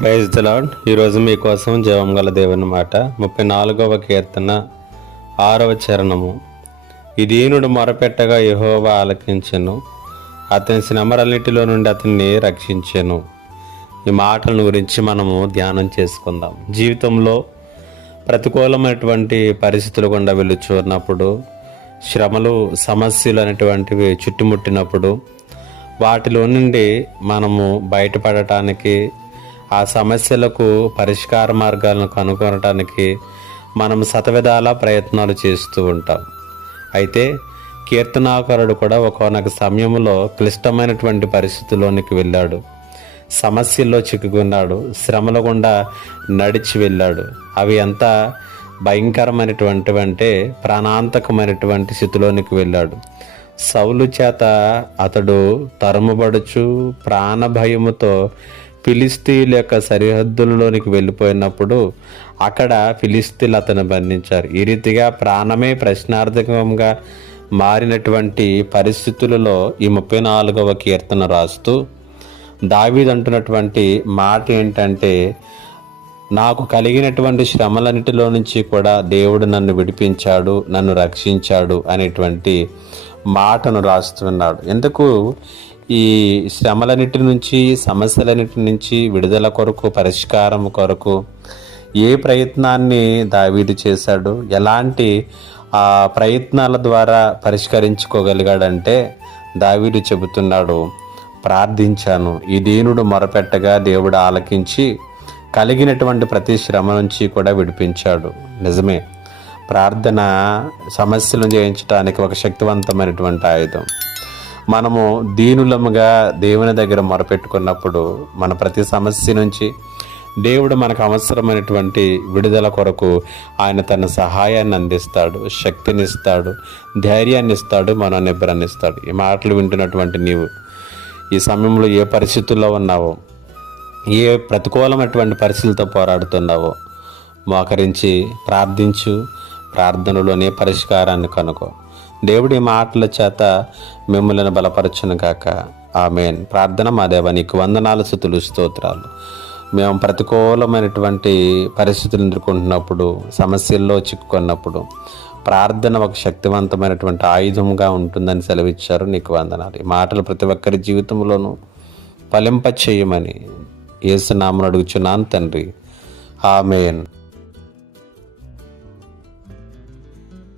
Praise the Lord ఈరోజు మీకోసం జీవం గల దేవుని మాట. ముప్పై నాలుగవ కీర్తన ఆరవ చరణము. ఈ దీనుడు మొరపెట్టగా యహోవ ఆలకించెను. అతని శ్రమరన్నిటిలో నుండి అతన్ని రక్షించెను. ఈ మాటల గురించి మనము ధ్యానం చేసుకుందాం. జీవితంలో ప్రతికూలమైనటువంటి పరిస్థితులు గుండా వెలుచున్నప్పుడు శ్రమలు సమస్యలు అనేటువంటివి చుట్టుముట్టినప్పుడు వాటిలో నుండి మనము బయటపడటానికి ఆ సమస్యలకు పరిష్కార మార్గాలను కనుగొనటానికి మనం శతవిధాల ప్రయత్నాలు చేస్తూ ఉంటాం. అయితే కీర్తనాకారుడు కూడా ఒకనొక సమయంలో క్లిష్టమైనటువంటి పరిస్థితుల్లోనికి వెళ్ళాడు. సమస్యల్లో చిక్కుకున్నాడు. శ్రమల గుండా నడిచి వెళ్ళాడు. అవి ఎంత భయంకరమైనటువంటి అంటే ప్రాణాంతకమైనటువంటి స్థితిలోనికి వెళ్ళాడు. సౌలు చేత అతడు తరుముబడుచు ప్రాణభయముతో ఫిలిస్తీన్ల యొక్క సరిహద్దులలోనికి వెళ్ళిపోయినప్పుడు అక్కడ ఫిలిస్తీన్లు అతను బంధించారు. ఈ రీతిగా ప్రాణమే ప్రశ్నార్థకంగా మారినటువంటి పరిస్థితులలో ఈ ముప్పై నాలుగవ కీర్తన రాస్తూ దావీద్ అంటున్నటువంటి మాట ఏంటంటే నాకు కలిగినటువంటి శ్రమలన్నిటిలో నుంచి కూడా దేవుడు నన్ను విడిపించాడు నన్ను రక్షించాడు అనేటువంటి మాటను రాస్తున్నాడు. ఎందుకు? ఈ శ్రమలన్నిటి నుంచి సమస్యలన్నిటి నుంచి విడుదల కొరకు పరిష్కారం కొరకు ఏ ప్రయత్నాన్ని దావీదు చేశాడు? ఎలాంటి ఆ ప్రయత్నాల ద్వారా పరిష్కరించుకోగలిగాడంటే దావీదు చెబుతున్నాడు ప్రార్థించాను. ఈ దీనుడు మొరపెట్టగా దేవుడు ఆలకించి కలిగినటువంటి ప్రతి శ్రమ నుంచి కూడా విడిపించాడు. నిజమే. ప్రార్థన సమస్యలను జయించడానికి ఒక శక్తివంతమైనటువంటి ఆయుధం. మనము దీనులముగా దేవుని దగ్గర మొరపెట్టుకున్నప్పుడు మన ప్రతి సమస్య నుంచి దేవుడు మనకు అవసరమైనటువంటి విడుదల కొరకు ఆయన తన సహాయాన్ని అందిస్తాడు శక్తిని ఇస్తాడు ధైర్యాన్ని ఇస్తాడు మన నిబ్బరాన్ని ఇస్తాడు ఈ మాటలు వింటున్నటువంటి నీవు ఈ సమయంలో ఏ పరిస్థితుల్లో ఉన్నావో ఏ ప్రతికూలమైనటువంటి పరిస్థితులతో పోరాడుతున్నావో మోకరించి ప్రార్థించు. ప్రార్థనలోనే పరిష్కారాన్ని కనుకో. దేవుడి మాటల చేత మిమ్మల్ని బలపరచును కాక ఆమెన్. ప్రార్థన మా దేవ నీకు వందనాలు స్థుతులు స్తోత్రాలు. మేము ప్రతికూలమైనటువంటి పరిస్థితులు ఎదుర్కొంటున్నప్పుడు సమస్యల్లో చిక్కుకున్నప్పుడు ప్రార్థన ఒక శక్తివంతమైనటువంటి ఆయుధంగా ఉంటుందని సెలవిచ్చారు. నీకు వందనాలు. ఈ మాటలు ప్రతి ఒక్కరి జీవితంలోనూ ఫలింప చేయమని ఏసునామను అడుగుచున్నాను తండ్రి. ఆమెన్.